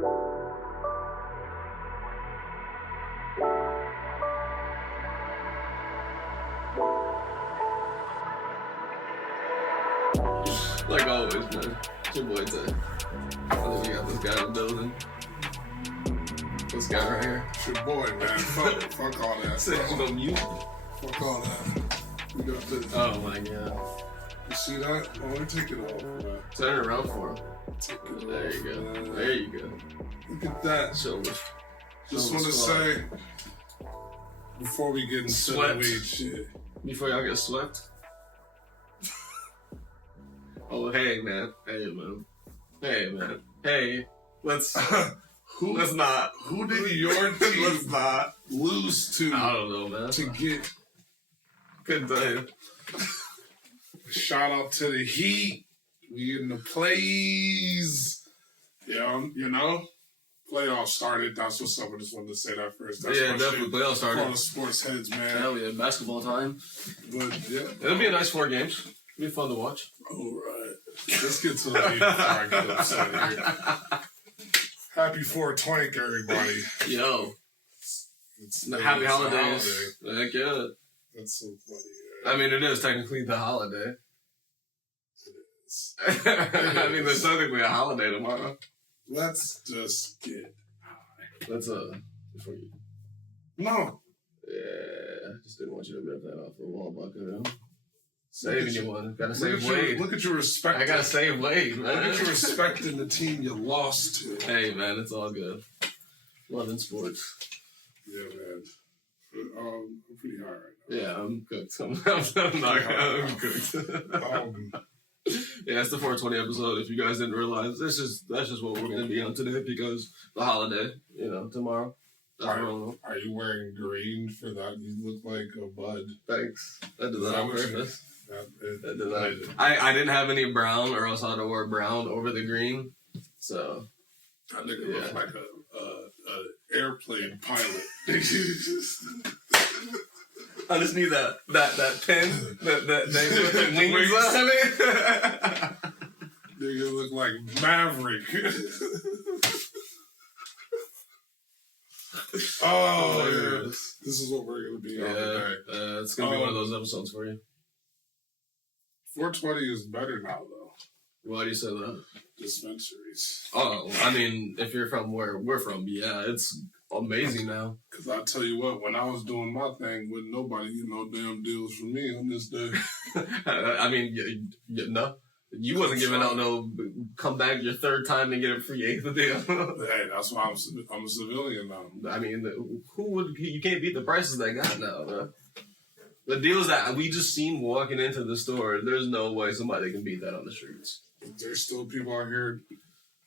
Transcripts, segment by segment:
Like always, man. It's your boy Tay. I think we got this guy in the building. This guy right here. It's your boy, man. Fuck all that. Say you gonna mute? Fuck all that. We got this. Oh my god. You see that? Oh, let me take it off, man. Turn it around for him. There off, you go. Man. There you go. Look at that. Shoulder. Just want to say, before we get into the weed shit. Before y'all get swept. Oh, hey, man. Hey, man. Hey, man. Hey, let's not. Who did your team let's not lose to? I don't know, man. To get. Couldn't tell you. Shout out to the Heat. We in the plays. Yeah, you know, playoffs started. That's what's up. I just wanted to say that first. That's yeah, definitely playoffs started. For all the sports heads, man. Hell yeah, basketball time. But yeah, it'll be a nice 4 games. It'll be fun to watch. All right, let's get to the lead before I get upset here. Happy 420, everybody. Yo, happy holidays. Heck yeah. That's so funny. I mean, it is technically the holiday. It is. I mean, there's technically a holiday tomorrow. Let's just get high. Let's, before you... No. Yeah, I just didn't want you to rip that off the wall bucket, you know? Saving you one. Gotta save Wade. Look at your respect. I gotta save Wade, man. Look at your respect in the team you lost to. Hey, man, it's all good. Loving sports. Yeah, man. I'm pretty high right now. Yeah, I'm cooked. I'm cooked. Yeah, it's the 420 episode. If you guys didn't realize, that's just what we're gonna be on today because the holiday, you know, tomorrow. Are you wearing green for that? You look like a bud. Thanks. I did that on purpose. I didn't have any brown, or else I'd have wore brown over the green. So that nigga looks like a airplane pilot. I just need that pin, that thing with the wings on it. Nigga look like Maverick. Oh, yeah. This is what we're going to be on today. It's going to be one of those episodes for you. 420 is better now, though. Why do you say that? Dispensaries. Oh, I mean, if you're from where we're from, yeah, it's amazing now. Because I tell you what, when I was doing my thing, wouldn't nobody get no damn deals from me on this day. I mean, no. You wasn't giving out no come back your 3rd time and get a free 8th deal. Hey, that's why I'm a civilian now. I mean, you can't beat the prices they got now, bro. The deals that we just seen walking into the store, there's no way somebody can beat that on the streets. There's still people out here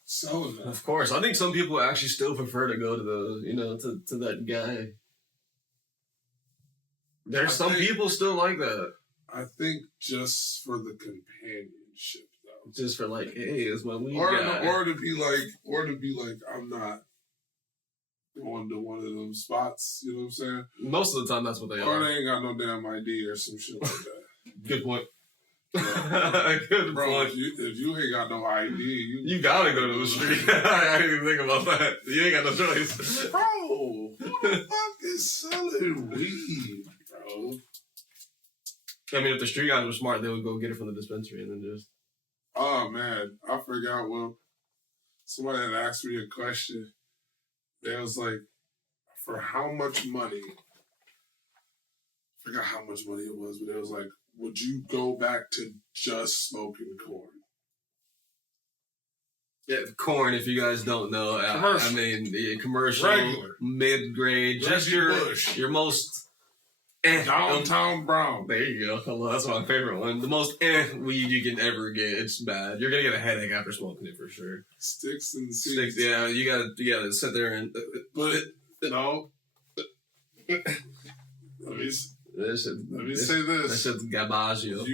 selling that. Of course. I think some people actually still prefer to go to to that guy. There's some people still like that. I think just for the companionship, though. Just for like, hey, it's my weed guy. Or to be like, I'm not going to one of them spots. You know what I'm saying? Most of the time, that's what they are. Or they ain't got no damn ID or some shit like that. Good point. Good bro, point. If you ain't got no ID, you gotta go to the street. I didn't even think about that. You ain't got no choice. Bro, who the fuck is selling weed, bro? I mean, if the street guys were smart, they would go get it from the dispensary and then just... Oh, man. I forgot. Well, somebody had asked me a question. They was like, for how much money... I forgot how much money it was, but it was like, would you go back to just smoking corn? Yeah, corn, if you guys don't know. I mean, the commercial, regular, mid-grade, just your most... Downtown Brown. There you go. Well, that's my favorite one. The most weed you can ever get. It's bad. You're gonna get a headache after smoking it for sure. Sticks and seeds. Yeah, you gotta sit there and. But no. Let me say this. That shit's gabaggio.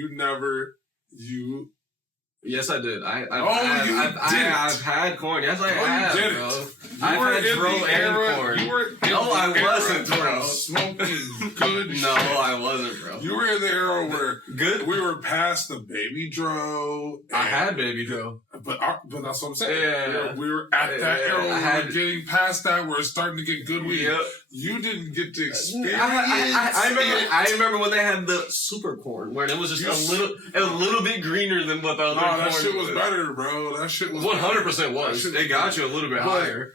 Yes, I did. I've had corn. Yes, I have, bro. I've had dro and corn. No, I wasn't, bro. Smoking good No, I wasn't, bro. You were in the era where we were past the baby dro. I had baby dro. But that's what I'm saying. Yeah. We were at that era. I We were getting past that. We're starting to get good weed. Yep. You didn't get to experience. I remember when they had the super corn, where it was just a little bit greener than what the other corn. That shit was better, bro. That shit was 100% was. It got you a little bit higher.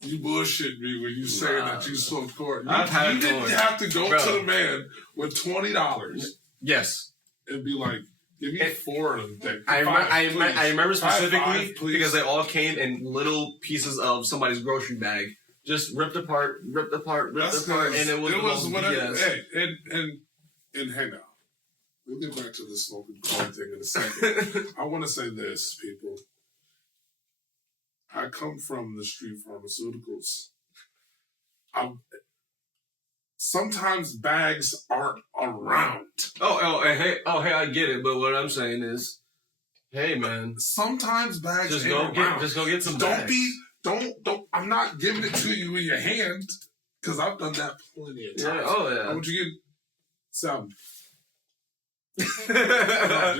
You bullshit me when you say that you smoked corn. You didn't have to go to the man with $20. Yes. And be like, give me 4 of them. I remember specifically because they all came in little pieces of somebody's grocery bag. Just ripped apart, and it was whatever. Hey, and hang on. We'll get back to the smoking corn thing in a second. I want to say this, people. I come from the street pharmaceuticals. Sometimes bags aren't around. Hey, I get it, but what I'm saying is, hey, man. Sometimes bags just ain't around. Just go get some bags. Don't, I'm not giving it to you in your hand, because I've done that plenty of times. Yeah, I want you to get some. Do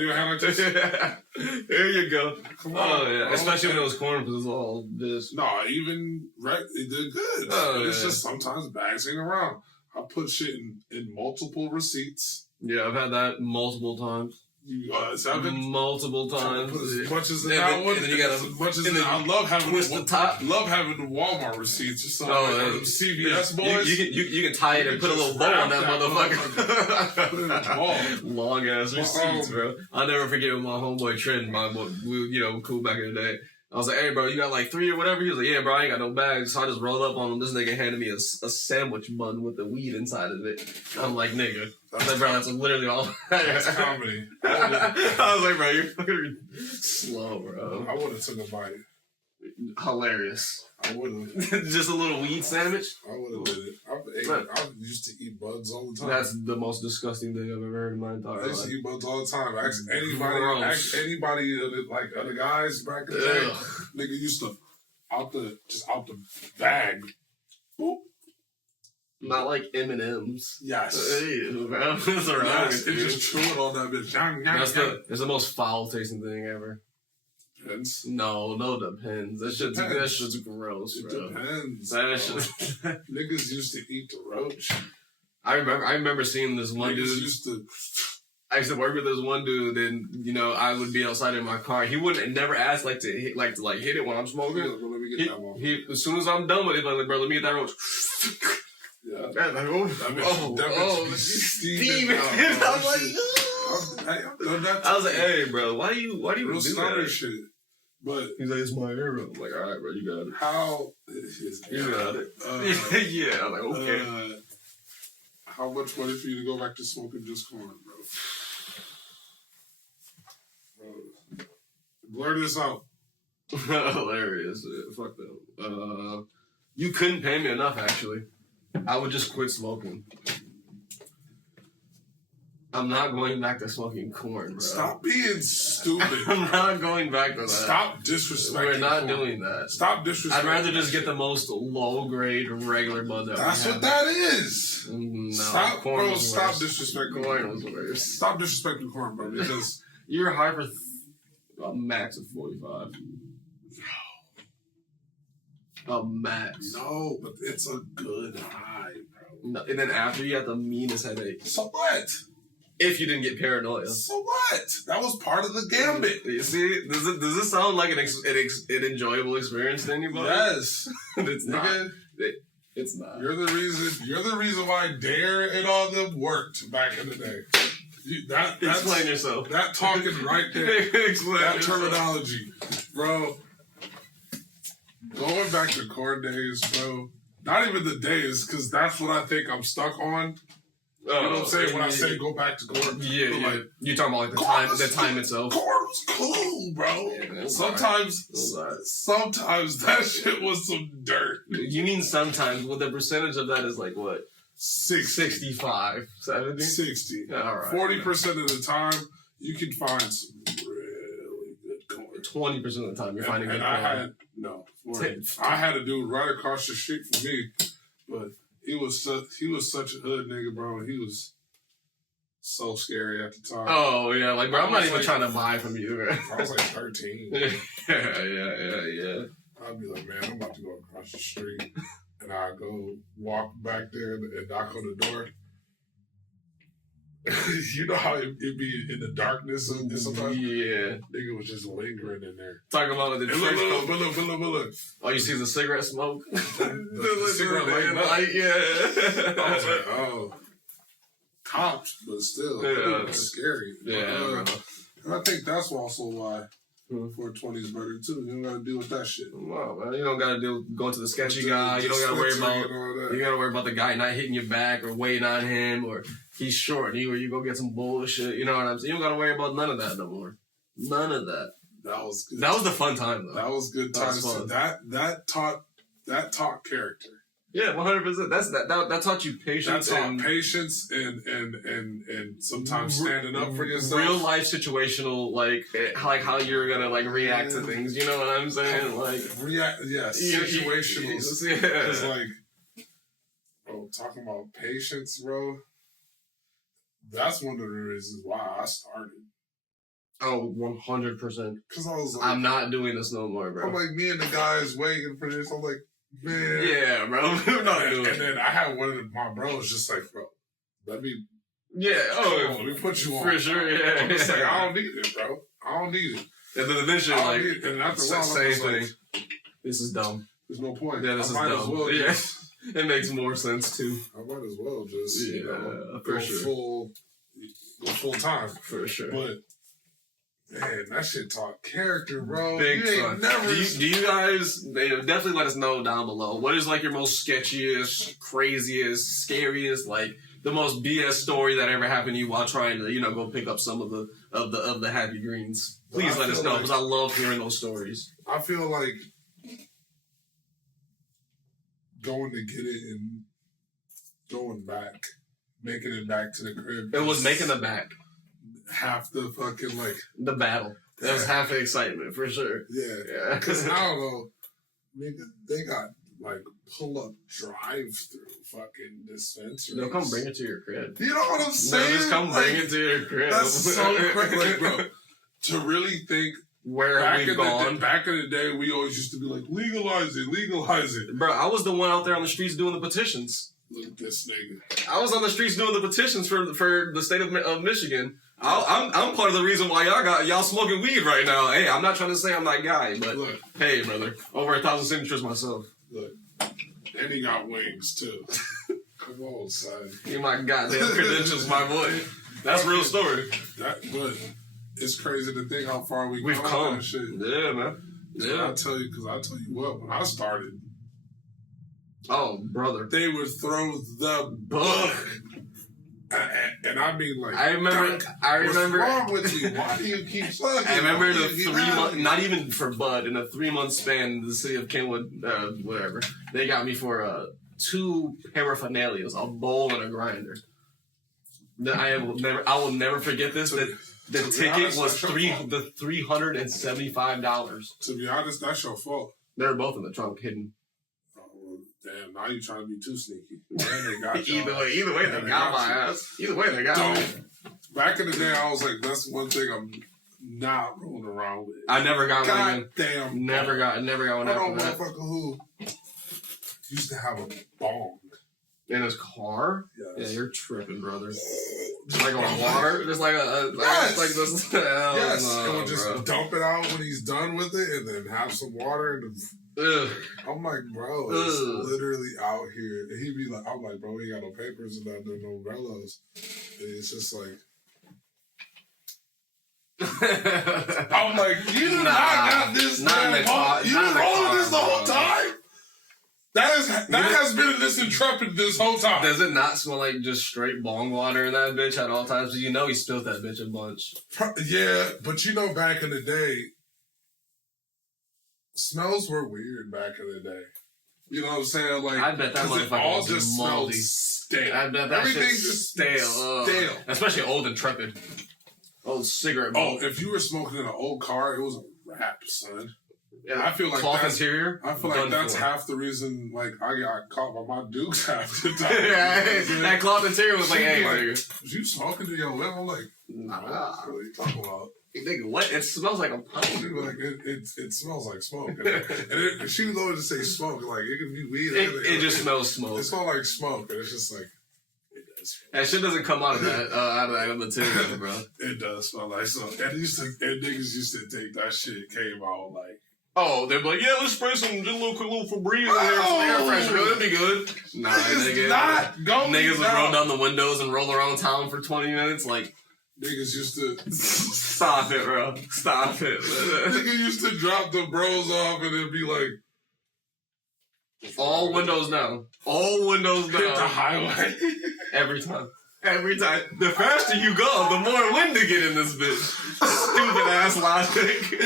you have like this? There you go. Come on. Yeah. Especially when it was corn, because it's all this. No, even it did good. It's just sometimes bags ain't around. I put shit in multiple receipts. Yeah, I've had that multiple times. Multiple times. Put as much as in that one. And then you got as much as in I love having the top. Love having the Walmart receipts or something. CVS boys. You can tie it and put a little bow on that motherfucker. Put it in a ball. Long ass receipts, bro. I'll never forget when my homeboy Trent, we cool back in the day. I was like, hey, bro, you got like 3 or whatever? He was like, yeah, bro, I ain't got no bags. So I just rolled up on him. This nigga handed me a sandwich bun with the weed inside of it. I'm like, nigga. I was like, bro, that's literally all. That's comedy. I was like, bro, you're fucking slow, bro. I would have took a bite. Hilarious. I would have. Just a little weed sandwich? I would have did it. I used to eat buds all the time. That's the most disgusting thing I've ever heard in my entire life. I used to eat buds all the time. Ask anybody, like other guys back in the day, nigga used to out the bag. Boop. Not like M&M's. Yes. It's just chewing on that bitch. It's the most foul tasting thing ever. Depends. No, depends. That shit's gross, bro. It depends. Niggas used to eat the roach. I remember seeing this one dude. I used to work with this one dude, and I would be outside in my car. He wouldn't never ask to hit it when I'm smoking. Yeah, well, let me get that one. As soon as I'm done with it, like, bro, let me get that roach. Yeah. That steaming. I was like, hey, bro, why do you do that? Shit. But he's like, it's my era. I'm like, all right, bro, you got it. How is you got it? Yeah, I'm like, okay. How much money for you to go back to smoking just corn, bro? Blur this out. Hilarious. Fuck that. You couldn't pay me enough, actually. I would just quit smoking. I'm not going back to smoking corn, bro. Stop being stupid. I'm not going back to that. Stop disrespecting. We're not doing that. Stop disrespecting. I'd rather just get the most low-grade regular bud that That's what that is. No, stop, corn bro. Stop disrespecting corn. Was worse. Stop disrespecting corn, bro. Because you're high for a max of 45. A max. No, but it's a good high, bro. No, and then after you have the meanest headache. So what? If you didn't get paranoia. So what? That was part of the gambit. You see? Does this sound like an enjoyable experience to anybody? Yes. It's not. It's not. You're the reason why Dare and all them worked back in the day. Explain yourself. That talking right there. Explain that yourself. Terminology. Bro. Going back to corn days, bro. Not even the days, because that's what I think I'm stuck on. You know what I'm saying? When I say go back to corn. Yeah. Like, you're talking about the time itself. Corn was cool, bro. Yeah, sometimes that shit was some dirt. You mean sometimes? Well, the percentage of that is like what? 65, 70? 60. All right. 40% of the time, you can find some really good corn. 20% of the time, you're finding good corn. I had a dude right across the street from me, but he was such a hood nigga, bro. He was So scary at the time. Oh, yeah. Like, bro, I'm not even trying to buy from you, bro. I was like 13. yeah. I'd be like, man, I'm about to go across the street. And I'd go walk back there and knock on the door. You know how it'd be in the darkness and sometimes? Yeah. Nigga was just lingering in there. Talking about the look. Oh, you see the cigarette smoke? the cigarette light, yeah. I was like, oh. Cops, but still. Yeah. It's scary. Yeah, bro. I think that's also why 420 is better too. You don't gotta deal with that shit. Wow, man. You don't gotta go to the sketchy guy. You don't gotta worry about you gotta worry about the guy not hitting your back or waiting on him or he's short. You go get some bullshit. You know what I'm saying? You don't gotta worry about none of that no more. None of that. That was good. That was the fun time though. That was good times. That taught character. Yeah, 100%. That taught you patience. That taught patience and sometimes standing up for yourself. Real life situational, like how you're gonna react to things. You know what I'm saying? Like situational. Yeah. It's like, bro, talking about patience, bro. That's one of the reasons why I started. Oh, 100%. Because I was like, I'm not doing this no more, bro. I'm like, me and the guys waiting for this. I'm like, man. Yeah, bro. I'm not doing it. And then I had one of my bros just like, bro, let me. Yeah, let me put you on. For sure, yeah. I'm just like, I don't need it, bro. I don't need it. And then eventually, and after a while, same thing. Like, this is dumb. There's no point. Yeah, this is dumb. Well it makes more sense too. I might as well just for sure. Go full time. For sure. But man, that shit taught character, bro. Big fun. Do you guys definitely let us know down below? What is your most sketchiest, craziest, scariest, the most BS story that ever happened to you while trying to, go pick up some of the happy greens? Please let us know because I love hearing those stories. I feel like going to get it and going back, making it back to the crib. It was making it back. Half the fucking the battle. That was half the excitement for sure. Yeah. Because I don't know, nigga, they got pull up drive through fucking dispensaries. They'll come bring it to your crib. You know what I'm saying? They'll just come bring it to your crib. That's so crazy, bro. To really think where have we gone? Back in the day, we always used to be like, legalize it. Bro, I was the one out there on the streets doing the petitions. Look at this nigga. I was on the streets doing the petitions for the state of Michigan. I'm part of the reason why y'all smoking weed right now. Hey, I'm not trying to say I'm that guy, but look, hey, brother, over 1,000 signatures myself. Look, and he got wings too. Come on, son. You my goddamn credentials, my boy. That's a real story. But it's crazy to think how far we've come. That shit. Yeah, man. Yeah, I'll tell you what. When I started, oh brother, they would throw the book. And I mean, I remember. What's wrong with you? Why do you keep sucking? I remember in a 3 month, not even for bud, in a 3 month span, the city of Kenwood, whatever, they got me for 2 paraphernalias, a bowl and a grinder. I will never forget this. The ticket was $375. To be honest, that's your fault. They were both in the trunk, hidden. Damn, now you trying to be too sneaky. Man, they got either way, they got my ass. Either way, they got me. Back in the day, I was like, that's one thing I'm not rolling around with. I never got one. God damn. Never got one after that. Motherfucker who used to have a bong. In his car? Yes. Yeah, you're tripping, brother. Just on water? Just yes. Like this? Yes. No, and we'll just dump it out when he's done with it and then have some water and I'm like, bro, it's literally out here. And he'd be like, I'm like, bro, we ain't got no papers and nothing, no umbrellas. And it's just like, I'm like, you do not got this damn pump. You been rolling this the whole time? That has been in this intrepid this whole time. Does it not smell like just straight bong water in that bitch at all times? You know he spilled that bitch a bunch. Yeah, but back in the day, smells were weird back in the day. You know what I'm saying? I bet that motherfucker all was just moldy. smelled stale. I bet that everything just stale. Especially old Intrepid. Old cigarette. Oh, if you were smoking in an old car, it was a wrap, son. I feel like cloth that's interior. I feel like that's half the reason. Like I got caught by my Dukes half the time. That cloth interior was like, hey, like, nigga. was you talking to your whip? I'm like, nah. What are you talking about? Nigga, what? It smells like a pipe. She was like, it smells like smoke. And she was always to say smoke. Like, it could be weed. It just smells smoke. It smells like smoke, and it's just like, it does smell. That shit doesn't come out of that material, bro. It does smell like smoke. And niggas used to think that shit came out like, oh, they're like, yeah, let's spray some just a little Febreze in here, some air freshener. That'd be good. Nah, nigga. Niggas would roll down the windows and roll around town for 20 minutes. Like, niggas used to stop it, bro. Stop it. Niggas used to drop the bros off and it'd be like, all windows down. All windows down. Hit the highway. Every time. Every time. The faster you go, the more wind to get in this bitch. Stupid ass logic.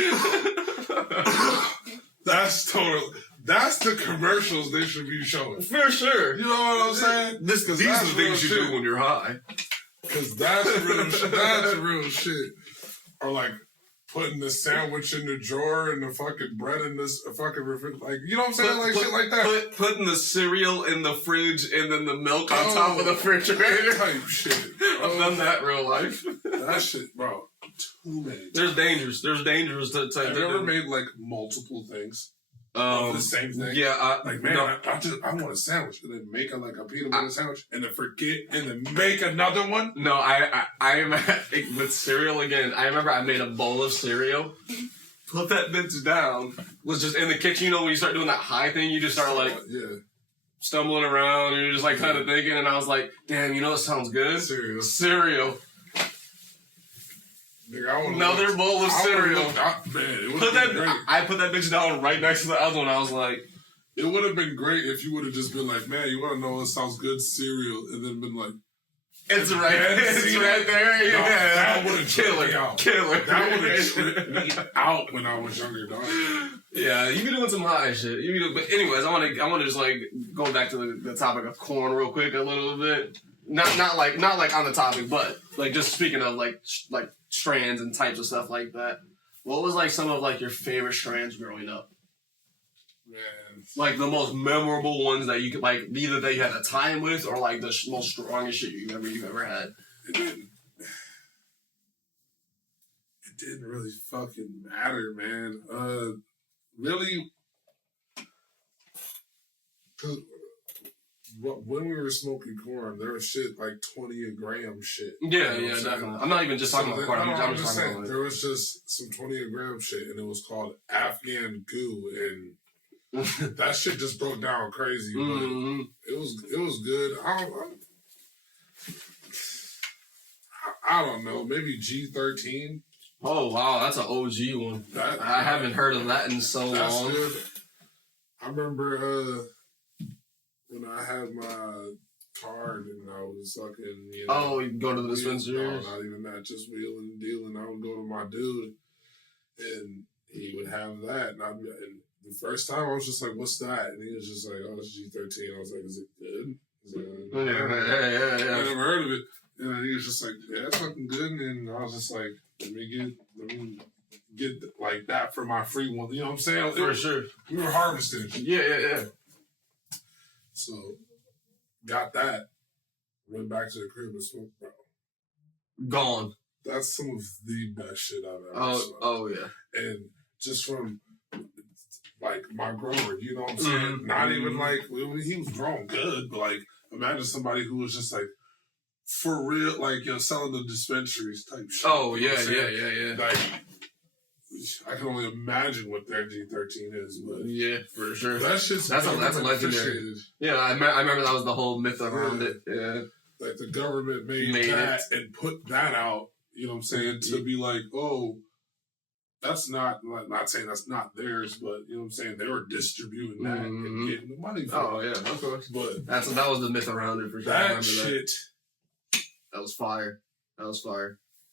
That's the commercials they should be showing. For sure. You know what I'm saying? These are the things you do when you're high. Because that's real shit. That's real shit. Or like putting the sandwich in the drawer and the fucking bread in this fucking refrigerator. Like, you know what I'm saying? Shit like that. Putting the cereal in the fridge and then the milk on top of the refrigerator. Type shit. I've done that in real life. That shit, bro. Too many. There's dangers. There's dangers to Have you ever made like multiple things? The same thing. Yeah, like man, I want a sandwich, and then make a peanut butter sandwich, and then forget, and then make another one. No, I am with cereal again. I remember I made a bowl of cereal, put that bitch down, was just in the kitchen. You know when you start doing that high thing, you just start like stumbling around, and you're just like kind of thinking. And I was like, damn, you know what sounds good? Cereal. Nigga, another bowl of cereal. I put that bitch down right next to the other one. I was like, it would have been great if you would have just been like, man, you want to know what sounds good? Cereal. And then been like, it's right there. Yeah. That would have tripped me out. Killer. That would have tripped me out when I was younger, dog. Yeah, you be doing some high shit. But anyways, I want to just like go back to the topic of corn real quick a little bit. Not like on the topic, but like just speaking of like strands and types of stuff like that. What was like some of like your favorite strands growing up? Man, like the most memorable ones that you could like either that you had a time with or like the most strongest shit you've ever had. It didn't really fucking matter, man. Really. When we were smoking corn, there was shit like 20 a gram shit. Yeah, definitely. I'm not even just talking about corn. I'm just saying about there was just some 20 a gram shit, and it was called Afghan goo, and that shit just broke down crazy. But it was good. I don't know, maybe G13. Oh wow, that's an OG one. I haven't heard of that in so long. Good. I remember. When I had my card and I was fucking, you go to the dispensary? No, not even that, just wheeling and dealing. I would go to my dude and he would have that. And the first time I was just like, what's that? And he was just like, oh, it's G13. I was like, is it good? Yeah. I never heard of it. And he was just like, yeah, it's fucking good. And I was just like, let me get like that for my free one. You know what I'm saying? For sure. We were harvesting. Yeah. So, got that. Went back to the crib and smoked, bro. Gone. That's some of the best shit I've ever smoked. Oh, yeah. And just from, like, my grower, you know what I'm saying? Not even, like, he was growing good, but, like, imagine somebody who was just, like, for real, like, selling the dispensaries type shit. Oh, yeah. Like, I can only imagine what their G13 is, but yeah, for sure. That's a legendary. Yeah, I remember that was the whole myth around it. Yeah, like the government made that and put that out. You know what I'm saying? To be like, oh, that's not saying that's not theirs, but you know what I'm saying? They were distributing that and getting the money for it. Oh yeah, of course. But that was the myth around it for sure. That shit. That was fire.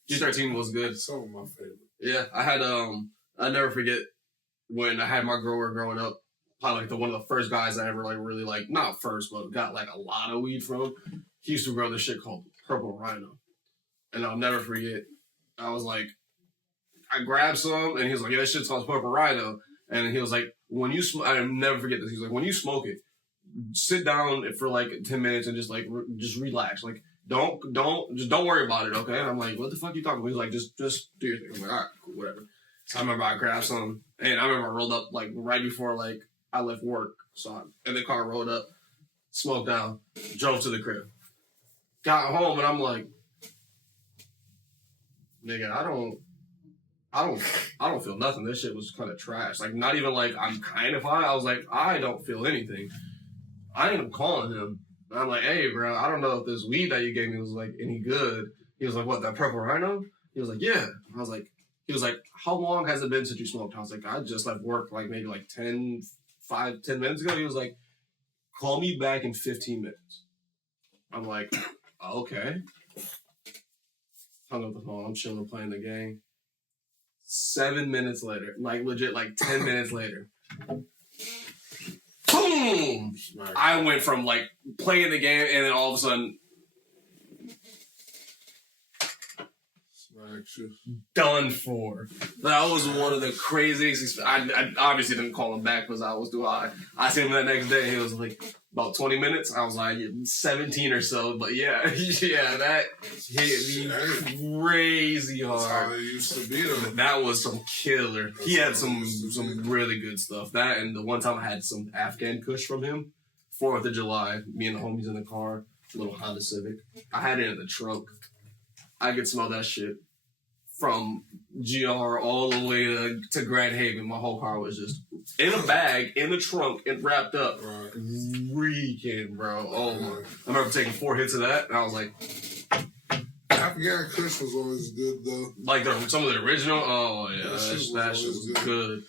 G13 was good. Some of my favorite. Yeah, I had I never forget when I had my grower growing up. Probably like one of the first guys I ever like really like, not first, but got like a lot of weed from. He used to grow this shit called Purple Rhino, and I'll never forget. I was like, I grabbed some, and he was like, "Yeah, this shit's called Purple Rhino," And he was like, when you smoke, I'll never forget this. He was like, when you smoke it, sit down for like 10 minutes and just like, just relax. Like, don't worry about it, okay? And I'm like, what the fuck are you talking about? He's like, just do your thing. I'm like, all right, cool, whatever. So I remember I grabbed some, and I remember I rolled up like right before like I left work. So I, in the car, rolled up, smoked down, drove to the crib. Got home, and I'm like, nigga, I don't feel nothing. This shit was kind of trash. Like, not even like I'm kind of high. I was like, I don't feel anything. I ended up calling him. And I'm like, hey, bro, I don't know if this weed that you gave me was like any good. He was like, what, that Purple Rhino? He was like, yeah. I was like, he was like, how long has it been since you smoked? I was like, I just left work like maybe like 10 minutes ago. He was like, call me back in 15 minutes. I'm like, okay. Hung up the phone. I'm chilling, playing the game. 7 minutes later, like legit, like 10 minutes later, boom! I went from like playing the game, and then all of a sudden, done for. That was one of the craziest. I obviously didn't call him back because I was too high. I seen him that next day. He was like about 20 minutes. I was like 17 or so. But yeah, that hit me crazy hard. That's how they used to beat him. That was some killer. He had some really good stuff. That, and the one time I had some Afghan Kush from him. 4th of July. Me and the homies in the car. Little Honda Civic. I had it in the trunk. I could smell that shit from GR all the way to Grand Haven. My whole car was just in a bag, in the trunk, and wrapped up. Right. Reeking, bro. Oh my. I remember taking 4 hits of that, and I was like... Afghan Kush was always good, though. Like some of the original? Oh, yeah. That shit was good.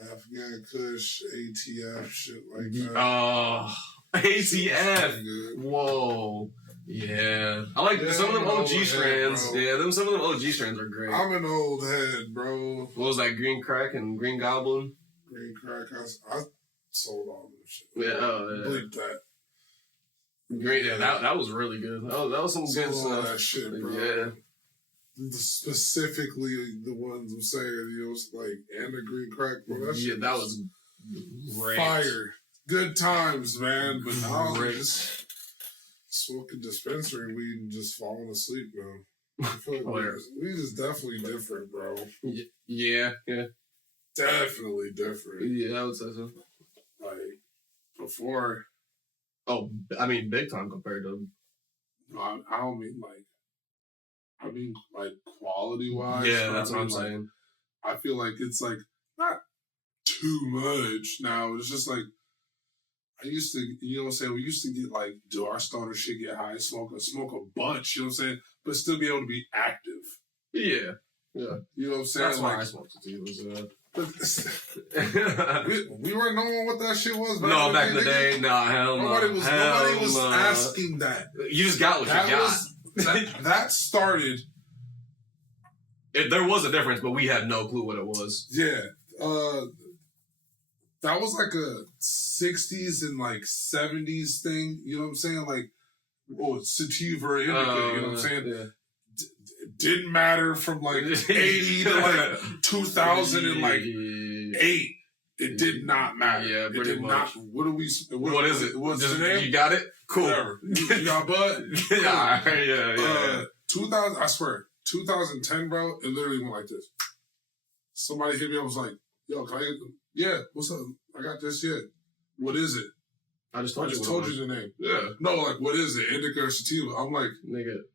Afghan Kush, ATF, shit like that. Oh, ATF. Whoa. Yeah. I like some of them OG strands. Some of them OG strands are great. I'm an old head, bro. What was that? Green Crack and Green Goblin? Green Crack. I sold all them shit. Yeah, Bleep that. Green, that was really good. That was some good stuff. That shit, bro. Yeah. Specifically the ones I'm saying, you know, it's like, and the Green Crack, bro. That shit that was great. Fire. Good times, man. But now just smoking dispensary weed and just falling asleep, man. I feel like weed is definitely different, bro. Yeah. Definitely different. Yeah, I would say so. Like, before. Oh, I mean, big time compared to. No, I don't mean like. I mean, like, quality-wise. Yeah, that's what I'm saying. I feel like it's, like, not too much now. It's just, like, I used to, you know what I'm saying? We used to get, like, do our starter shit, get high, smoke a bunch, you know what I'm saying? But still be able to be active. Yeah. You know what I'm saying? That's why I smoked it, too. We weren't knowing what that shit was. Back in the day, hell no. Nobody was asking that. You just got what you got. That started. There was a difference, but we had no clue what it was. Yeah. That was like a 60s and like 70s thing. You know what I'm saying? Like, sativa or indica. You know what I'm saying? Yeah. Didn't matter from like 80 to like 2008. It did not matter. Yeah, it did much. Not. What is it? What's the name? You got it? Cool. Whatever. You got bud? Yeah. 2000, I swear, 2010, bro, it literally went like this. Somebody hit me, I was like, yo, can I get them? Yeah, what's up? I got this shit. What is it? I just told you the name. Yeah. No, like, what is it? Indica or sativa? I'm like, nigga.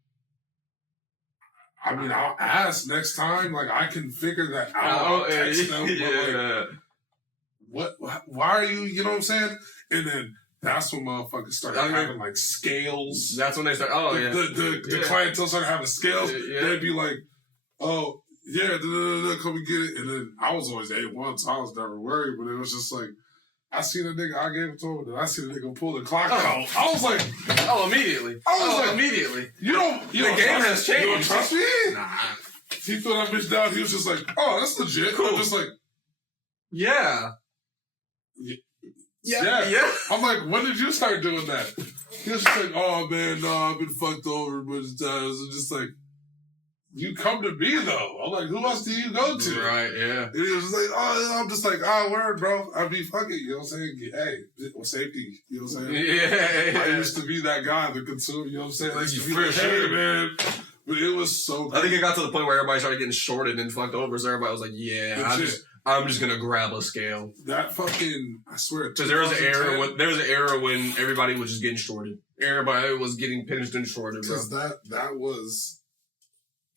I mean, I'll ask next time. Like, I can figure that out. I'll text them. But like, why are you, you know what I'm saying? And then that's when motherfuckers started having, like, scales. That's when they start, the clientele started having scales. Yeah. They'd be like, oh, yeah, come and get it. And then I was always A1, so I was never worried. But it was just like, I seen a nigga, I gave it to him, and I seen a nigga pull the clock out. I was like, immediately. Immediately. The game has changed. You don't trust me? Nah. He threw that bitch down. He was just like, oh, that's legit. Cool. I'm just like, yeah. I'm like, when did you start doing that? He was just like, oh man, no, I've been fucked over a bunch of times. I'm just like, you come to me though. I'm like, who else do you go to? Right, yeah. And he was just like, oh, I'm just like, oh, word, bro. I'd be fucking, you know what I'm saying? Hey, safety, you know what I'm saying? Yeah. I used to be that guy, the consumer, you know what I'm saying? I used to be For like, sure. hey, man. But it was so good. I think it got to the point where everybody started getting shorted and fucked over, so everybody was like, yeah, I'm just gonna grab a scale. That fucking, I swear. Because there was an era when everybody was just getting shorted. Everybody was getting pinched and shorted, bro. Because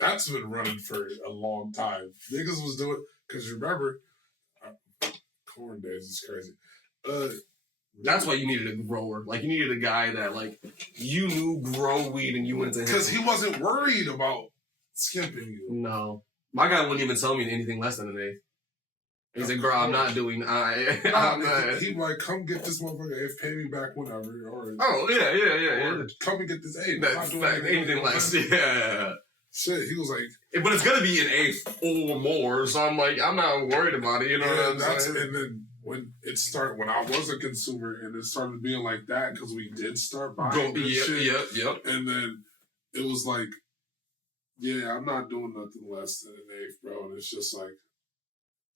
that's been running for a long time. Niggas was doing, because remember, corn days is crazy. That's why you needed a grower. Like, you needed a guy that, like, you knew grow weed and you went to him. Because he wasn't worried about skimping you. No. My guy wouldn't even tell me anything less than an eighth. He's like, bro, I'm not doing... I'm not. He like, come get this motherfucker eighth, pay me back whenever. Or, yeah. Come and get this eighth. That's anything less. Yeah. Shit, he was like... But it's going to be an eighth or more, so I'm like, I'm not worried about it, you know what I'm saying? And then when I was a consumer and it started being like that, because we did start buying shit. Yep. And then it was like, yeah, I'm not doing nothing less than an eighth, bro. And it's just like,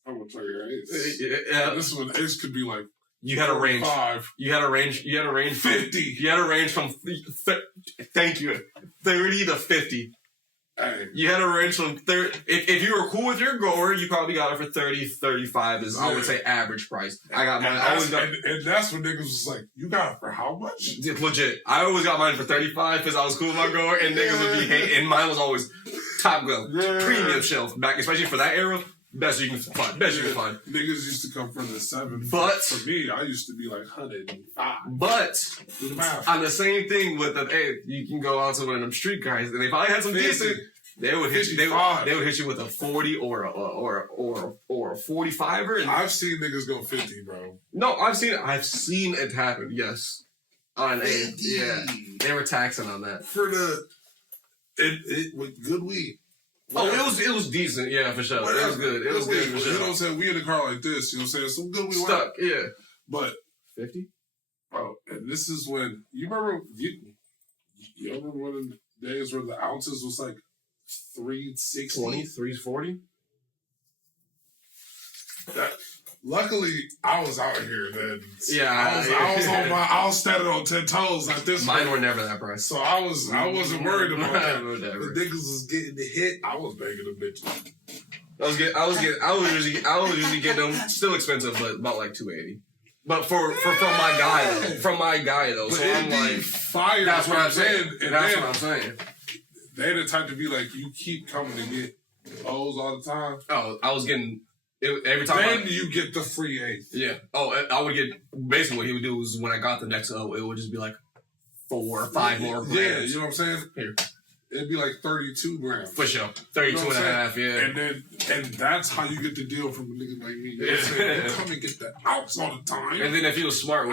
I'm gonna tell your eighths. Yeah. This is when eighths could be like, you had a range. 5. You had a range 50. You had a range from thank you, 30 to 50. Hey. You had a range from 30. If you were cool with your grower, you probably got it for 30, 35 is, I would say, average price. I got mine. And that's when niggas was like, you got it for how much? Legit. I always got mine for 35 because I was cool with my grower, and niggas would be hating. And mine was always top go. Premium shelf. Back, especially for that era, best you can find. Niggas used to come from the 7. But for me, I used to be like 105. But on the same thing with the, hey, you can go out to one of them street guys, and if I had some 50, decent, they would hit you. They would hit you with a 40 or a 45er. And I've seen niggas go 50, bro. No, I've seen it happen. Yes, on a they were taxing on that for the with good weed. Whatever. Oh, it was decent, yeah, for sure. Whatever. It was good. It was good for sure. You know what I'm saying? We in the car like this, you know what I'm saying? Some good weed. Stuck, yeah. But 50? Bro, and this is when you remember one of the days where the ounces was like 360, 20, 340. Luckily, I was out here then. Yeah, I was standing on 10 toes like this. Mine were never that price, so I wasn't worried about that. The niggas was getting the hit. I was banging the bitches. I was usually getting them still expensive, but about like $280. But from my guy though, but so I'm like, fire. That's what I'm saying. That's what I'm saying. They the type to be like, you keep coming to get O's all the time. Oh, I was getting every time. Then you get the free eighth. Yeah. Oh, I would get basically what he would do was when I got the next O, it would just be like 4 or 5 more grams. Yeah, you know what I'm saying? Here. It'd be like 32 grams. For sure. 32 and a half, yeah. And that's how you get the deal from a nigga like me. You know what I'm saying? You come and get the ounce all the time. And then if you was smart,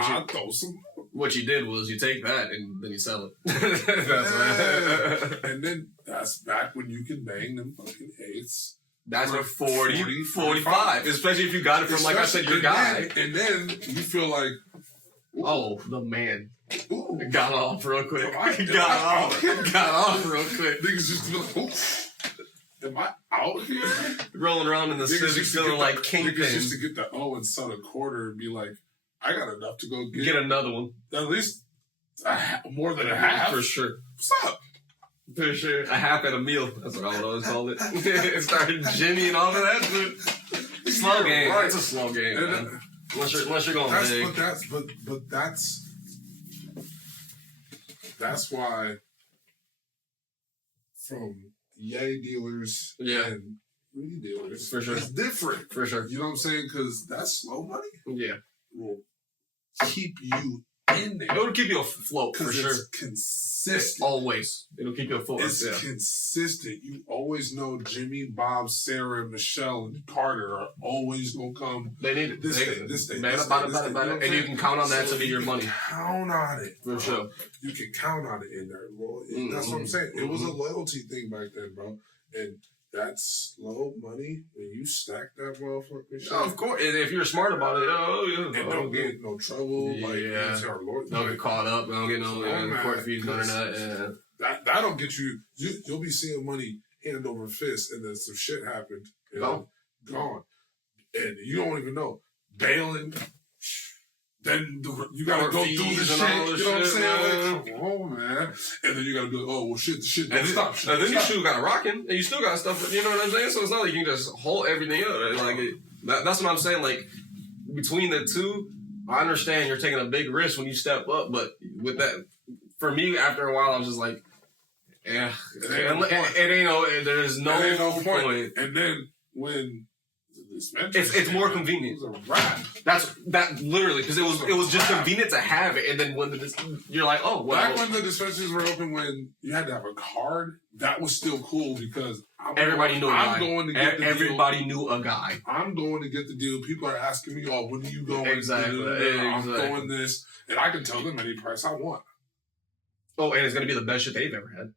what you did was you take that and then you sell it. And then that's back when you can bang them fucking eighths. That's what 40, 45. Especially if you got it from, like I said, your guy. And then you feel like, oh, the man. Ooh. Got off real quick. Got off real quick. Niggas used to be like, ooh, am I out here? Rolling around in the Civic feeling like kingpins. Niggas used to get the O and sell a quarter and be like, I got enough to go get another one. At least more than a half. For sure. What's up? For sure. A half at a meal. That's what I would always call it. It started Jimmy and all of that. But slow game. Right. It's a slow game, man. Unless you're going big. But that's why from yay dealers and weed dealers, for sure, it's different. For sure. You know what I'm saying? Because that slow money will keep you in there. It'll keep you afloat, for sure. It's consistent. Always. It'll keep you afloat. It's consistent. You always know Jimmy, Bob, Sarah, Michelle, and Carter are always going to come. They need it. This day. And you can count on that to be your money. Count on it. For sure. You can count on it in there, bro. That's what I'm saying. It was a loyalty thing back then, bro. And that slow money, when you stack that motherfucker shit. Of course. And if you're smart about it, and don't get in no trouble. Yeah. Don't get caught up. Don't get no court fees, none of that. That'll get you. You'll be seeing money hand over fist, and then some shit happened. Gone. And you don't even know. Bailing. Then you gotta go do the shit. You know what I'm saying? Like, come on, man. And then you gotta be like, oh, well, shit, the shit don't stop. And then you still got rocking, and you still got stuff, you know what I'm saying? So it's not like you can just hold everything up. Like, that's what I'm saying. Like, between the two, I understand you're taking a big risk when you step up, but with that, for me, after a while, I was just like, yeah, there's no point. And then when it's more convenient. It was a wrap. That literally, because it was just convenient to have it, and then when you're like, oh, well. Back when the dispensaries were open, when you had to have a card, that was still cool because everybody knew a guy. Everybody knew a guy. I'm going to get the deal. People are asking me, oh, when are you going? Exactly. I'm going this, and I can tell them any price I want. Oh, and it's gonna be the best shit they've ever had.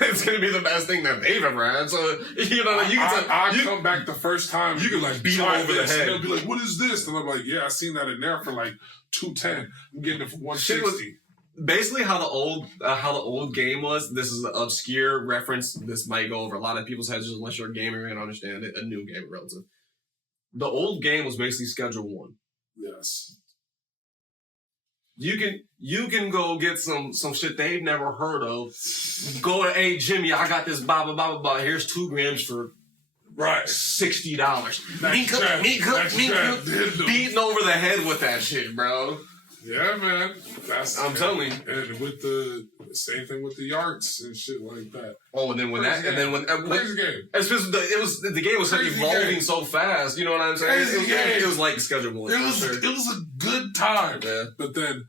It's gonna be the best thing that they've ever had. So you know, you can come back the first time. You can like beat them over the head. And they'll be like, "What is this?" And I'm like, "Yeah, I seen that in there for like $210. I'm getting it for $160." Basically, how the old game was. This is an obscure reference. This might go over a lot of people's heads unless you're a gamer and understand it. A new game relative. The old game was basically Schedule 1. Yes. You can go get some shit they've never heard of. Go to, hey Jimmy, I got this blah blah blah blah blah. Here's 2 grams for $60. Beating over the head with that shit, bro. Yeah, man. I'm telling you. And with the same thing with the yards and shit like that. Oh, and then when crazy that, game. and then when crazy game. It's just the game was evolving so fast. You know what I'm saying? It was like Schedule 1. It was a good time. Yeah. But then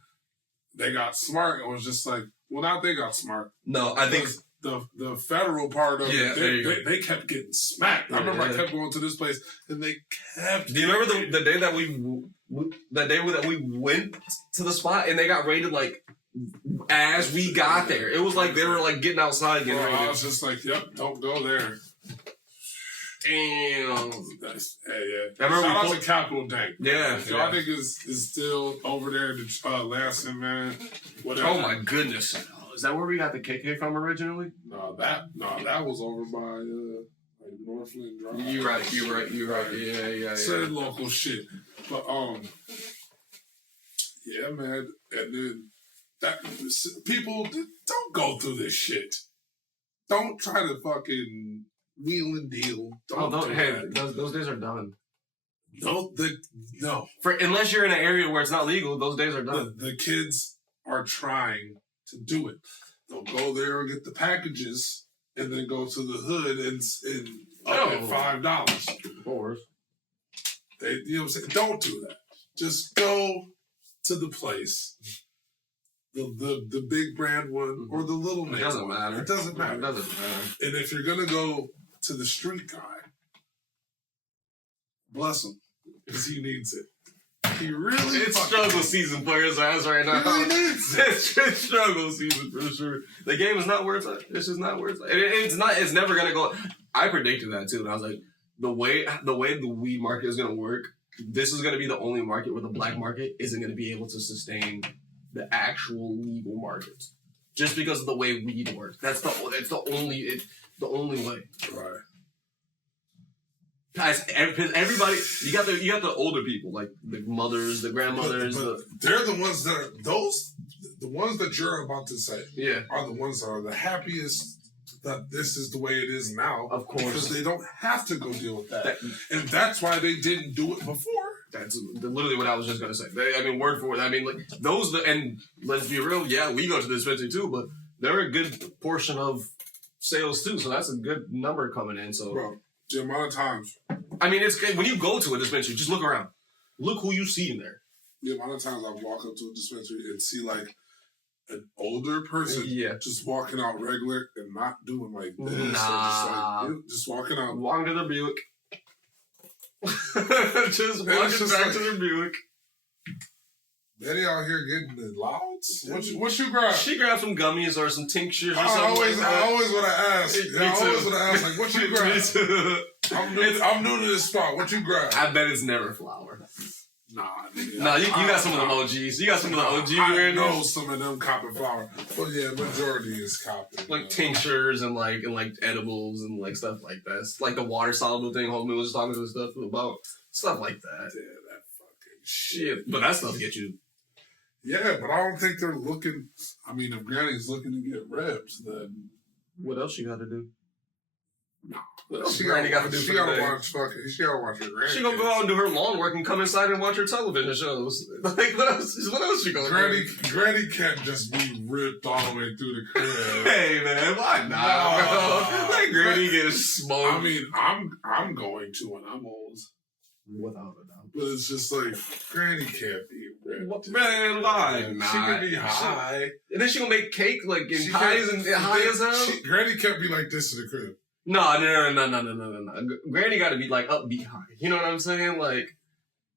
they got smart. It was just like, well, now they got smart. No, I think the federal part of it, they kept getting smacked. I remember I kept going to this place and they kept. Do you remember the day that we went to the spot and they got raided like as we got there? It was like they were like getting outside getting raided. I was just like, yep, don't go there. Damn. Yeah. Shout out to Capital Dank. Yeah. I think is still over there in Lansing, man. Whatever. Oh my goodness. Is that where we got the KK from originally? No, that was over by Northland Drive. You're right. Yeah. Said local shit. But yeah, man. And then people don't go through this shit. Don't try to fucking wheel and deal. Those days are done. No. Unless you're in an area where it's not legal, those days are done. The kids are trying to do it. They'll go there and get the packages, and then go to the hood and up at $5. Of course. You know what I'm saying? Don't do that. Just go to the place. The big brand one or the little man. It doesn't matter. It doesn't matter. And if you're gonna go to the street guy, bless him, because he needs it. He really it's struggle season for his ass right now. He really needs it. It's struggle season for sure. The game is not worth it. It's just not worth it. It's never gonna go. I predicted that too, and I was like, the way the weed market is gonna work, this is gonna be the only market where the black market isn't gonna be able to sustain the actual legal market, just because of the way weed works. That's the only way. Right. Guys, everybody, you got the older people, like the mothers, the grandmothers. But they're the ones that are the ones that you're about to say. Yeah, are the ones that are the happiest that this is the way it is now. Of course, because they don't have to go deal with that, and that's why they didn't do it before. That's literally what I was just gonna say. Word for word. Like those, and let's be real. Yeah, we go to the dispensary too, but they're a good portion of sales too. So that's a good number coming in. So, bro, the amount of times. I mean, it's when you go to a dispensary, just look around. Look who you see in there. The amount of times I walk up to a dispensary and see like an older person just walking out regular and not doing like this. Nah. Just walking out. Walking to their Buick. Just walking back to their Buick. Betty out here getting the louds? What you grab? She grabbed some gummies or some tinctures or something. I always want to ask. Like, what you grab? I'm new to this spot. What you grab? I bet it's never flour. Nah, nigga. Nah, you got some of them OGs. You got some of the OG I Grannies. know some of them copping flour. But yeah, majority is copping. Like tinctures and like edibles and like stuff like that. It's like the water soluble thing homie was talking to us stuff about. Stuff like that. Yeah, that fucking shit. But that stuff get you. Yeah, but I don't think they're looking. I mean, if Granny's looking to get ribs, then What else you got to do? no. What else She Granny gotta got to do? She gotta watch her Granny. She gonna go out and do her lawn work and come inside and watch her television shows. Like what else? What else she gonna do? Granny can't just be ripped all the way through the crib. Hey man, why not? Bro? Like Granny gets smoked. I mean, I'm going to when I'm old. Without a doubt. But it's just like Granny can't be ripped. Man, why not? She can be high. And then she gonna make cake like in pies and high as hell. Granny can't be like this in the crib. No. Granny got to be like upbeat high. You know what I'm saying? Like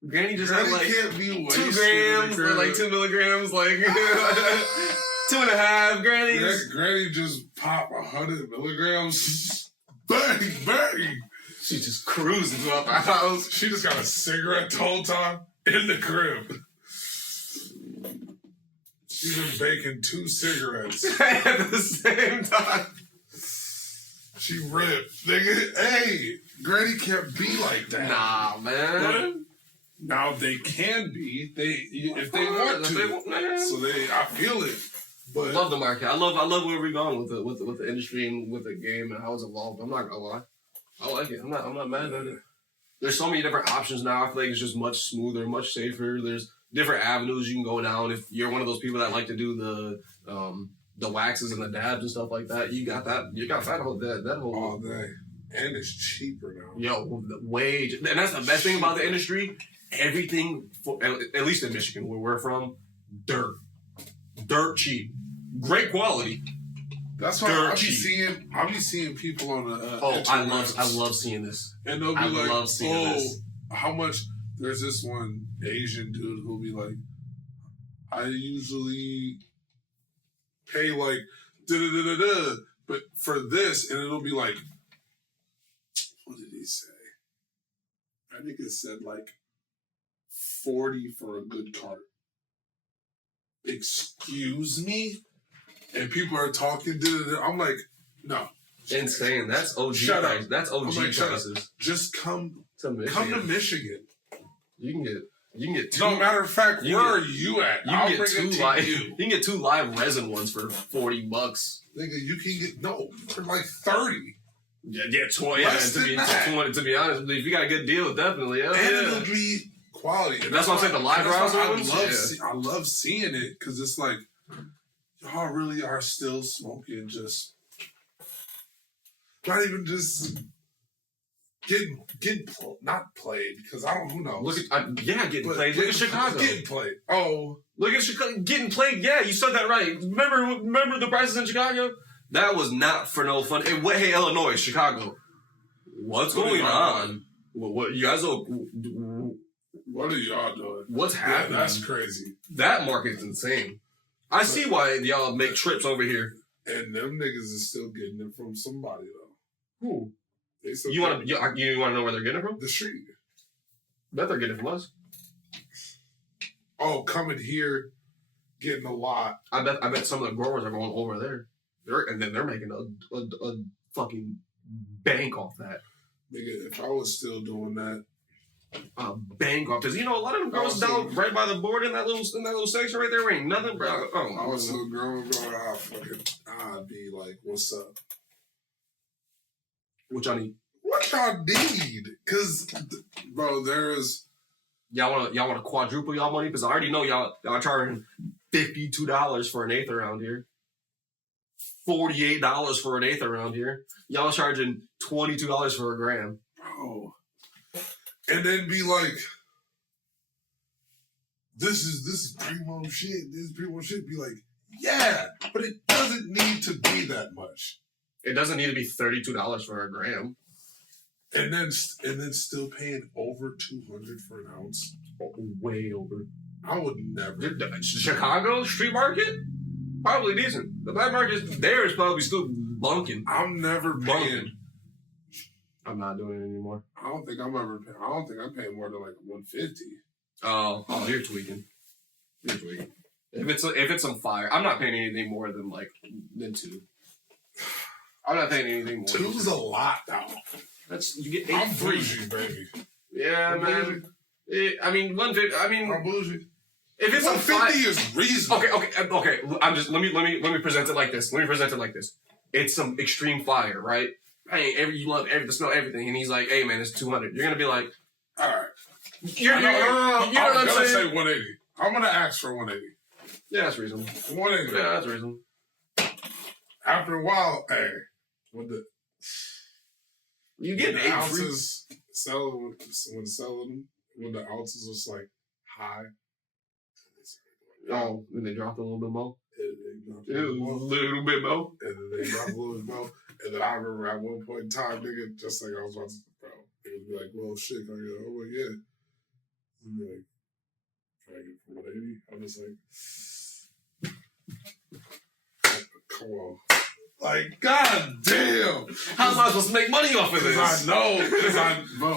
Granny just has like can't be 2 grams or like 2 milligrams, like 2.5. Granny just pop 100 milligrams. Bang, bang. She just cruising throughout the house. She just got a cigarette the whole time in the crib. She's been baking 2 cigarettes at the same time. She ripped. Nigga, hey, Granny can't be like that. Nah, man. But now they can be. If they want to. So I feel it. But love the market. I love where we're going with the industry and with the game and how it's evolved. I'm not gonna lie. I like it. I'm not mad at it. There's so many different options now. I feel like it's just much smoother, much safer. There's different avenues you can go down. If you're one of those people that like to do the waxes and the dabs and stuff like that, you got that. You got that whole all day, and it's cheaper now. Yo, the wage, and that's the best thing about the industry. Everything, at least in Michigan, where we're from, dirt cheap, great quality. That's why I be seeing people on the. I love seeing this, and they'll be this. How much? There's this one Asian dude who'll be like, I usually pay like da-da-da-da-da, but for this, and it'll be like, what did he say? I think it said like 40 for a good cart. Excuse me? And people are talking, da-da-da. I'm like, no. Insane. That's OG Shut price. up. That's OG prices. Just come to Michigan. Come to Michigan. You can get 2. No matter of fact, where are you at? You can get 2 live resin ones for $40. Nigga, you can get for like 30. Yeah, 20. To be honest, if you got a good deal, definitely. And it'll be quality. And that's what I'm saying. The live rosin ones. I love seeing it because it's like y'all really are still smoking, just not even just. Getting not played because I don't. Who knows? Getting played. Look at Chicago. Getting played. Oh, look at Chicago getting played. Yeah, you said that right. Remember the prices in Chicago? That was not for no fun. Hey, Illinois, Chicago. What's going on? What you guys? What are y'all doing? What's happening? That's crazy. That market's insane. I see why y'all make trips over here. And them niggas is still getting it from somebody though. Who? You want to know where they're getting it from? The street. Bet they're getting it from us. Oh, coming here, getting a lot. I bet some of the growers are going over there. They're making a fucking bank off that. Nigga, if I was still doing that, bank off because a lot of them growers down right by the board in that little section right there ain't nothing, bro. I was still growing, bro. I'd be like, what's up? What y'all need? What y'all need? Cause, bro, there's y'all want to quadruple y'all money because I already know y'all charging $52 for an eighth around here, $48 for an eighth around here. Y'all charging $22 for a gram, bro. And then be like, this is primo shit. This is primo shit. Be like, yeah, but it doesn't need to be that much. It doesn't need to be $32 for a gram. And then still paying over $200 for an ounce. Way over. I would never. Chicago street market? Probably decent. The black market there is probably still bunking. I'm never paying. I'm not doing it anymore. I don't think I'm paying more than like $150. Oh, you're tweaking. If it's some fire, I'm not paying anything more than 2. I'm not paying anything more. 2's a lot, though. You get 8 I'm free. bougie, baby. Yeah, man. I mean, 150. I mean, I'm bougie. If it's 150 is reasonable. Okay. I'm just let me present it like this. It's some extreme fire, right? Hey, you love the smell, everything, and he's like, "Hey, man, it's 200." You're gonna be like, "All right." You know what I'm gonna saying? say 180. I'm gonna ask for 180. Yeah, that's reasonable. 180. Yeah, that's reasonable. After a while, hey, you get 8 ounces selling when the ounces was like high. Oh, and they dropped a little bit more. A little bit more. And then they dropped a little bit more. And then I remember at one point in time, nigga, just like I was about to, bro, it would be like, well, shit, can I get over? Yeah. And be like, can I get 180? I'm just like, come on. Like, god damn. How am I supposed to make money off of this? I know.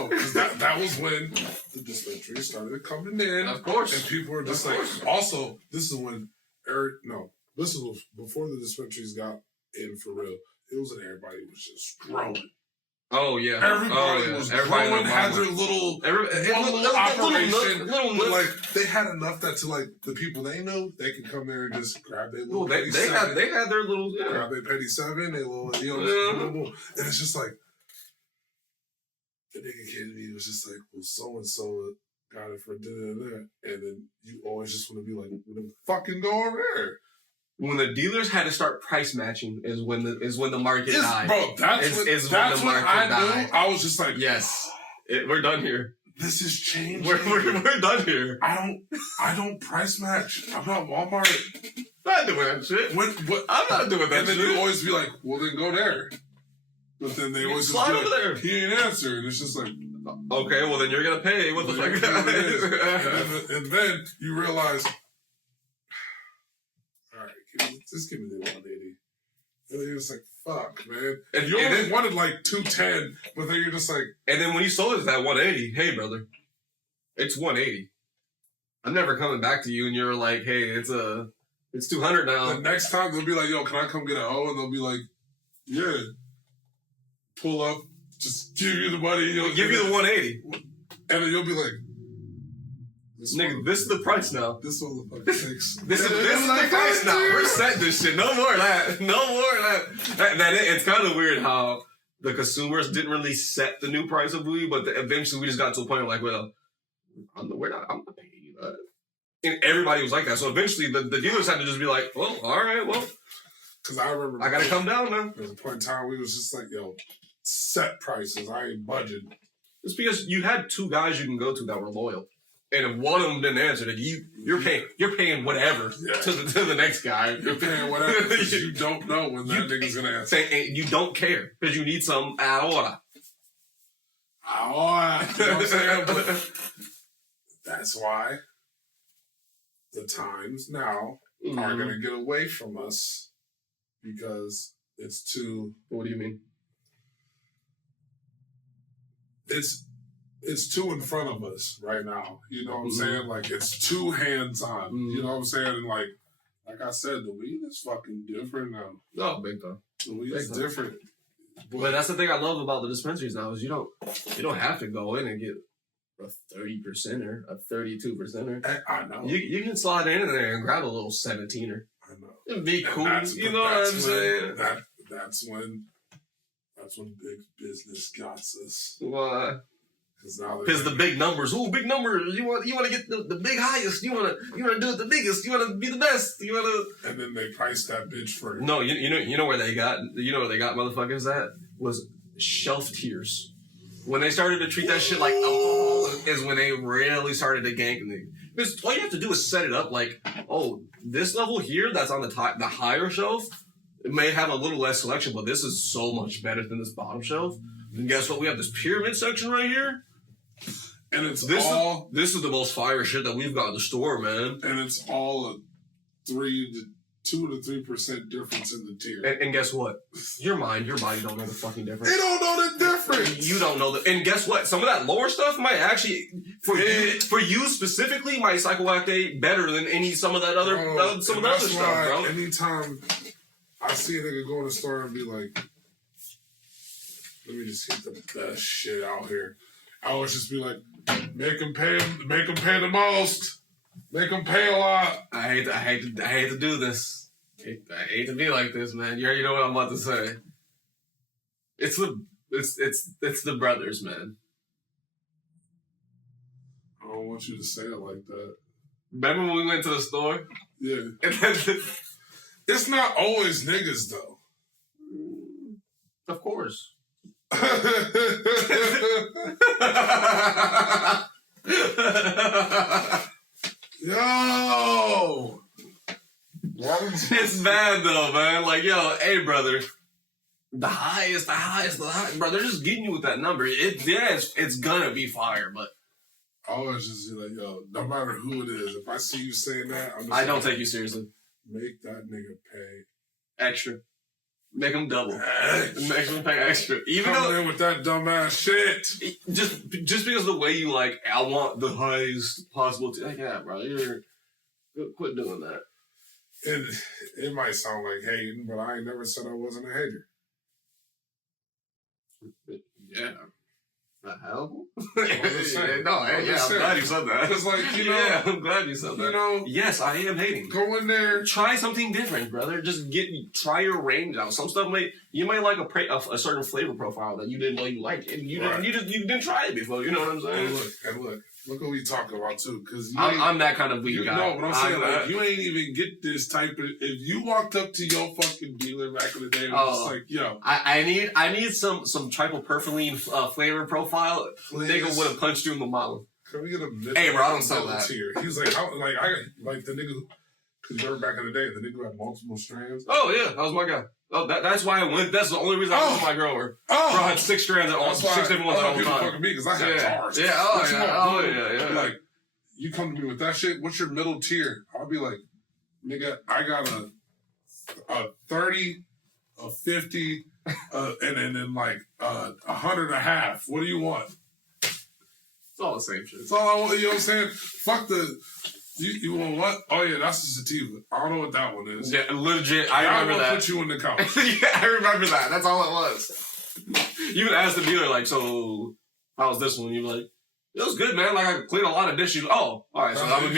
Because that was when the dispensary started coming in. Of course. And people were just like, also, this is when this was before the dispensaries got in for real. It was when everybody was just growing. Oh, yeah. Everybody was growing, had their little operation. But, like, they had enough that to, like, the people they know, they can come there and just grab their little they had their little, grab their petty 7, their little, and it's just like, the nigga came to me, was just like, well, so-and-so got it for da-da-da. And then you always just want to be like, well, then fucking go over there. When the dealers had to start price matching is when the market died. Bro, that's when I knew. I was just like, yes, we're done here. This is changing. We're done here. I don't price match. I'm not Walmart. I'm not doing that shit. I'm not doing that shit. And then you always be like, well, then go there. But then they always just be like, there. He ain't answering. It's just like, okay, well then you're gonna pay. What the fuck? And then you realize, just give me the 180. And then you're just like, fuck, man. And you only wanted like 210, but then you're just like... And then when you sold it at 180, hey, brother, it's 180. I'm never coming back to you, and you're like, hey, it's 200 now. The next time, they'll be like, yo, can I come get a hoe? And they'll be like, yeah. Pull up, just give you the money. Give you the 180. And then you'll be like... Nigga, this is the price now. This motherfucker takes. This is the price now. We're setting this shit. No more of that. It's kind of weird how the consumers didn't really set the new price of weed, but eventually we just got to a point of like, well, I'm not paying you that. And everybody was like that. So eventually the dealers had to just be like, well, all right, well. Because I remember. I got to come down now. There was a point in time we was just like, yo, set prices. I ain't budging. It's because you had 2 guys you can go to that were loyal. And if one of them didn't answer, like you're paying whatever to the next guy. You're paying whatever because you don't know when that nigga's gonna answer. You don't care because you need some ahora. Ahora, you know what I'm saying? But that's why the times now are gonna get away from us because it's too. What do you mean? It's too in front of us right now. You know what I'm saying? Like, it's too hands-on. You know what I'm saying? And like I said, the weed is fucking different now. No, big time. The weed is different. But that's the thing I love about the dispensaries now is you don't have to go in and get a 30%er, a 32%er. I know. You can slide in there and grab a little 17er. I know. It'd be cool. You know what I'm saying? That's when big business got us. Why? Because the big numbers. Ooh, big numbers. You want to get the big highest. You want to do it the biggest. You want to be the best. You want to. And then they priced that bitch for. No, you know where they got. You know where they got motherfuckers at was shelf tiers. When they started to treat that shit like is when they really started to gank them. Because all you have to do is set it up like, oh, this level here that's on the higher shelf, it may have a little less selection, but this is so much better than this bottom shelf. And guess what? We have this pyramid section right here. And this is the most fire shit that we've got in the store, man. And it's all a 3 2 to 3% difference in the tier. And guess what? Your body don't know the fucking difference. They don't know the difference. You don't know the. And guess what? Some of that lower stuff might actually, for you specifically, might psychoactivate better than some of that other some of the other stuff, bro. Anytime I see a nigga go in the store and be like, let me just hit the best shit out here. I always just be like, make them pay the most. Make them pay a lot. I hate to do this. I hate to be like this, man. You already know what I'm about to say. It's the brothers, man. I don't want you to say it like that. Remember when we went to the store? Yeah. It's not always niggas though. Of course. Yo! It's bad though, man. Like, yo, hey, brother. The highest, bro. They're just getting you with that number. It's gonna be fire, but I always just be like, yo, no matter who it is, if I see you saying that, I don't take you seriously. Make that nigga pay extra. Make them double. Make them pay extra. Even though in with that dumbass shit. Just because of the way you like, I want the highest possible. Like, yeah, bro, quit doing that. It might sound like hating, but I ain't never said I wasn't a hater. Yeah. The hell? I'm glad you said that. It's like, I'm glad you said that. Yes, I am hating. Go in there. Try something different, brother. Just try your range out. Some stuff you might like a certain flavor profile that you didn't know you liked. And you didn't try it before. You know what I'm saying? And look what we talking about too. Because I'm that kind of weed guy. No, but I'm saying like you ain't even get this type of. If you walked up to your fucking dealer back in the day, and was just like, yo, I need some trichoperpheline flavor profile. Please. Nigga would have punched you in the mouth. Can we get a hey, bro, I don't sell that. Tier? He was like, the nigga. Because you remember back in the day, the nigga had multiple strands. Oh yeah, that was my guy. Oh, that's why I went. That's the only reason I went to my grower. Oh, bro, I had 6 strands at all. 6 different ones at all the time. Fucking me because I had jars. Yeah. Yeah. Like, you come to me with that shit. What's your middle tier? I'll be like, nigga, I got a 30, a 50, and then like 100 and a half. What do you want? It's all the same shit. It's all I want. You know what I'm saying? Fuck the. You want what? Oh yeah, that's a sativa. I don't know what that one is. Yeah, legit. I remember that. Put you in the couch. Yeah, I remember that. That's all it was. You would ask the dealer like, "So, how's this one?" You're like, "It was good, man. Like I cleaned a lot of dishes." Oh, all right. So I would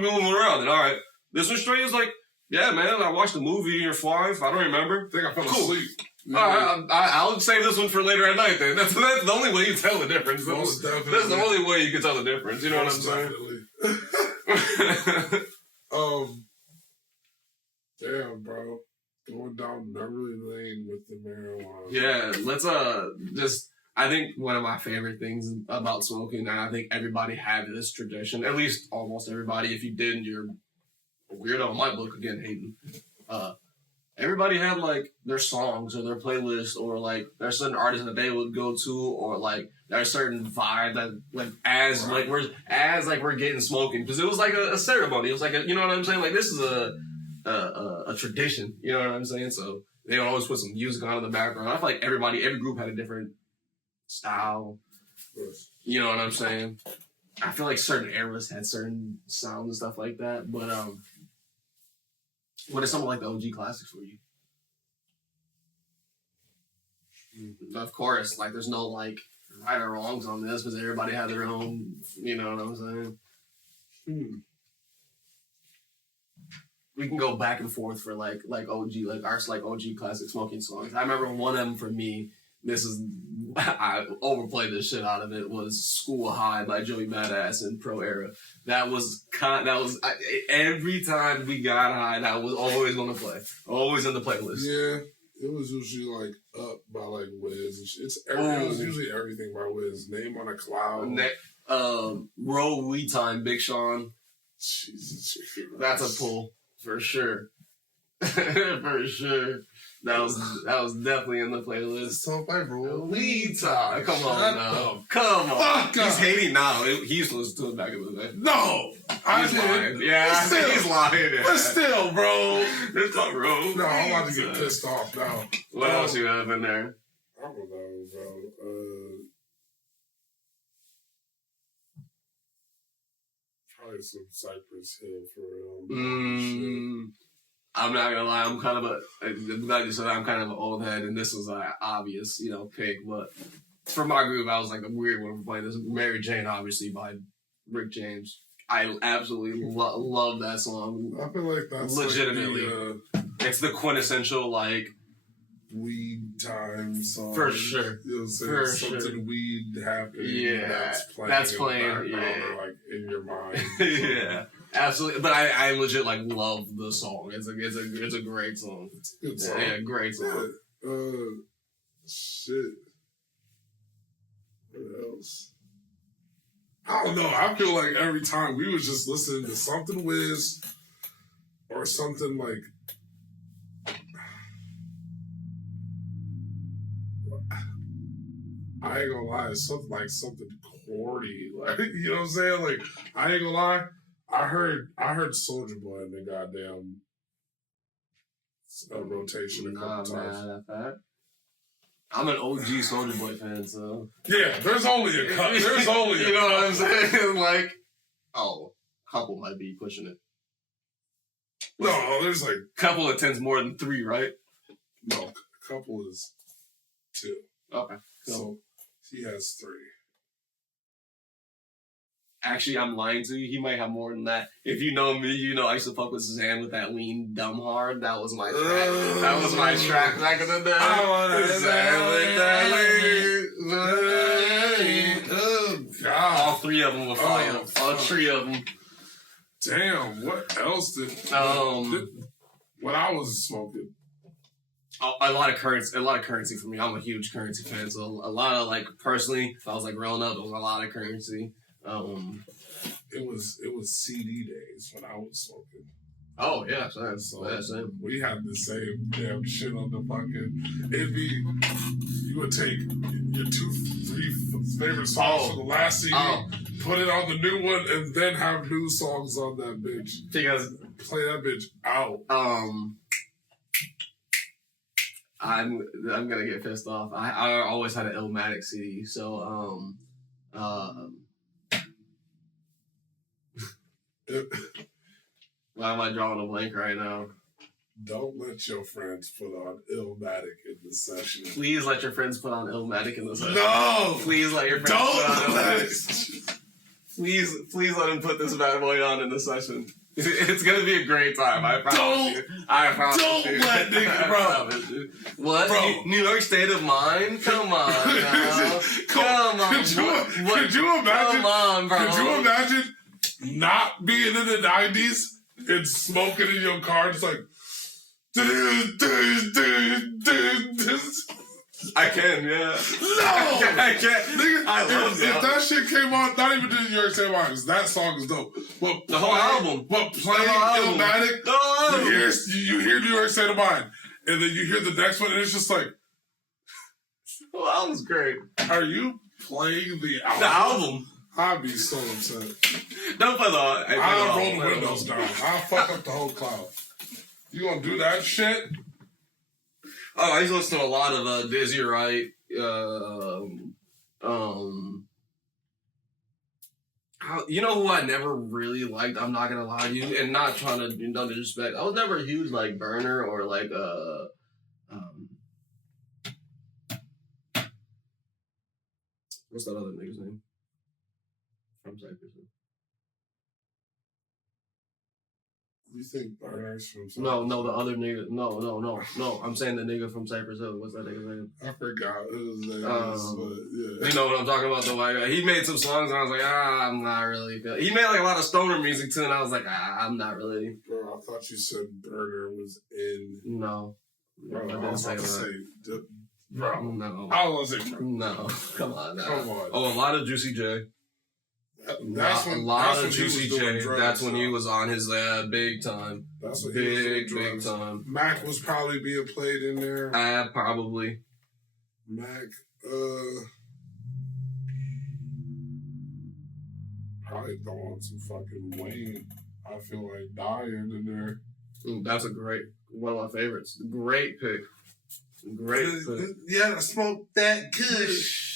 move them around. And all right, this one straight is like, "Yeah, man. I watched the movie in your wife. I don't remember. I think I fell asleep." Yeah. All right, I'll save this one for later at night. Then that's the only way you tell the difference. Most definitely. That's the only way you can tell the difference. You know what I'm saying? Damn, bro. Going down memory lane with the marijuana. Yeah, let's just. I think one of my favorite things about smoking, and I think everybody had this tradition. At least almost everybody. If you didn't, you're a weirdo in my book. Again, hating. Everybody had like their songs or their playlist, or like there's certain artists that they would go to, or like there's certain vibe that like we're getting smoking, because it was like a ceremony. It was like you know what I'm saying? Like this is a tradition. You know what I'm saying? So they would always put some music on in the background. I feel like every group had a different style. You know what I'm saying? I feel like certain eras had certain sounds and stuff like that, but what are some of like the OG classics for you? Of course, like there's no like right or wrongs on this because everybody had their own. You know what I'm saying? We can go back and forth for like OG OG classic smoking songs. I remember one of them for me. I overplayed the shit out of it. Was "School High" by Joey Badass in Pro Era. That was every time we got high, that was always gonna play. Always in the playlist. Yeah, it was usually like Up by like Wiz. It was usually everything by Wiz. Name on a Cloud. Roll We Time, Big Sean. Jesus, that's a pull for sure. For sure. That was definitely in the playlist. So by bro. Lead time. Come on now. Come on. He's hating now. He used to listen to it back in the day. No. He's lying. Yeah, he's lying. Yeah. But still, bro. It's not bro. No, I'm about to get pissed off now. What else you have in there? I don't know, bro. Probably some Cypress Hill for real. I'm not gonna lie. I'm glad you said I'm kind of an old head, and this was an obvious, pick. But for my group, I was like the weird one for playing this. Mary Jane, obviously by Rick James. I absolutely love that song. I feel like that's legitimately. It's the quintessential weed time song. For sure. You know what I'm saying? Something weed happened. Yeah. That's playing. Yeah. Or in your mind. Yeah. Absolutely. But I legit love the song. It's a great song. It's a good song. Yeah, great song. Yeah. Shit. What else? I don't know. I feel like every time we was just listening to something Wiz or something I ain't gonna lie, it's something corny. You know what I'm saying? I ain't gonna lie. I heard Soulja Boy in the goddamn rotation a couple times. I'm an OG Soulja Boy fan, so yeah. There's only a couple. There's only a you know couple. what I'm saying? A couple might be pushing it. No, there's couple of 10's more than 3, right? No, a couple is 2. Okay, so he has 3. Actually, I'm lying to you. He might have more than that. If you know me, you know I used to fuck with Suzanne with that lean dumb hard. That was my track. That was my track back in the day. I wanna Suzanne with that lean. Oh, God. All 3 of them were fire. All 3 of them. Damn, what else did when I was smoking? A lot of currency for me. I'm a huge currency fan, so a lot of personally, if I was growing up, it was a lot of currency. It was CD days when I was smoking. Oh yeah, so we had the same damn shit on the fucking. It'd be you would take your 2-3 favorite songs from the last CD, put it on the new one, and then have new songs on that bitch. Because play that bitch out. I'm gonna get pissed off. I always had an Illmatic CD, so why am I drawing a blank right now? Don't let your friends put on Illmatic in the session. Please let your friends put on Illmatic in the session. No! Please let your friends put on Illmatic. Please let him put this bad boy on in the session. It's gonna be a great time. I promise you. I promise don't you. Let nigga, bro. What? Bro. New York State of Mind? Come on, now. Come on. Could you imagine? Come on, bro. Could you imagine not being in the 90s and smoking in your car? It's I can, yeah. No! I can't. Nigga, I love if that shit came on, not even the New York State of Mind, that song is dope. But the whole album. But playing Illmatic, you hear New York State of Mind, and then you hear the next one, and it's just the whole album's great. Are you playing the album? The album. I'd be so upset. Don't play the I'll roll the windows down. I'll fuck up the whole cloud. You gonna do that shit? Oh, I used to listen to a lot of Dizzy Wright. You know who I never really liked? I'm not gonna lie to you, and not trying to do no disrespect. I was never a huge Burner or what's that other nigga's name from Cypress? You think Burner's from Cypress? No, the other nigga. No. I'm saying the nigga from Cypress Hill. What's that nigga's name? I forgot his name. But yeah. You know what I'm talking about, though. He made some songs, and I was like, I'm not really feeling. He made a lot of stoner music too, and I was like, I'm not really. Bro, I thought you said Burner was in. No. Bro, I was about to say. Bro, no. I was like, no. Come on, now. Come on. Oh, a lot of Juicy J. That's when a lot that's of when he was Juicy doing J. drugs, That's when so. he was on his big time. That's when he was doing Big drugs. time. Mac was probably being played in there. Probably. Mac, probably throwing some fucking Wayne. I feel like dying in there. Ooh, that's one of my favorites. Great pick. Great pick. Yeah, smoke that Kush.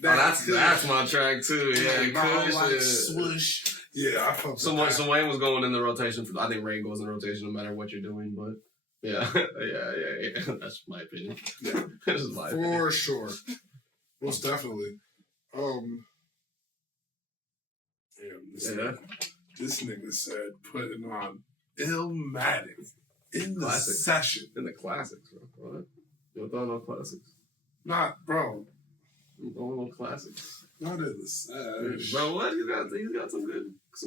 That's my track too. Yeah, Kush. Like Yeah. swoosh. Yeah, I fuck with that. So Wayne was going in the rotation. I think Rain goes in the rotation no matter what you're doing, but yeah. yeah. That's my opinion. Yeah. This is my opinion. For sure. Most definitely. This nigga said putting on Illmatic in the session. In the classics, bro. What? You don't know classics? Not, bro. You don't know classics. Not in the sesh. Bro, what? He's got some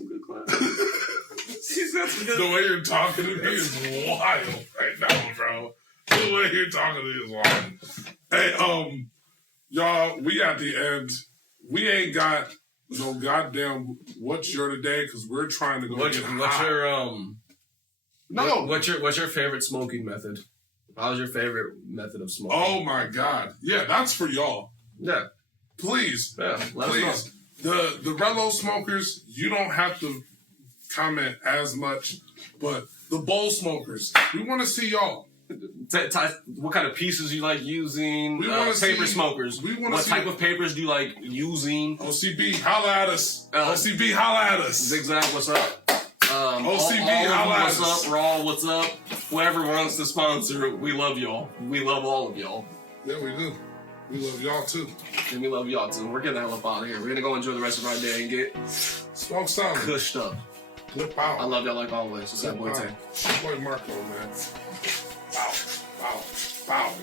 good classics. He's got some good. The way you're talking to me is wild right now, bro. The way you're talking to me is wild. Hey, y'all, we at the end. We ain't got no goddamn what's your today because we're trying to go. What's your favorite smoking method? What was your favorite method of smoking? Oh my god, yeah, that's for y'all. Yeah, please, yeah, please. The Relo smokers, you don't have to comment as much, but the bowl smokers, we want to see y'all. What kind of pieces you like using? We want to see paper smokers. What type of papers do you like using? OCB, holla at us. OCB, holla at us. Zigzag, what's up? OCB, holla at us. What's up? Raw, what's up? Whoever wants to sponsor, we love y'all. We love all of y'all. Yeah, we do. We love y'all too. And we love y'all too. We're getting the hell up out of here. We're gonna go enjoy the rest of our day and get smoke some. Cushed up. Flip out. I love y'all like always. It's that boy Tay. It's your boy Marco, man. Bow. Bow. Bow.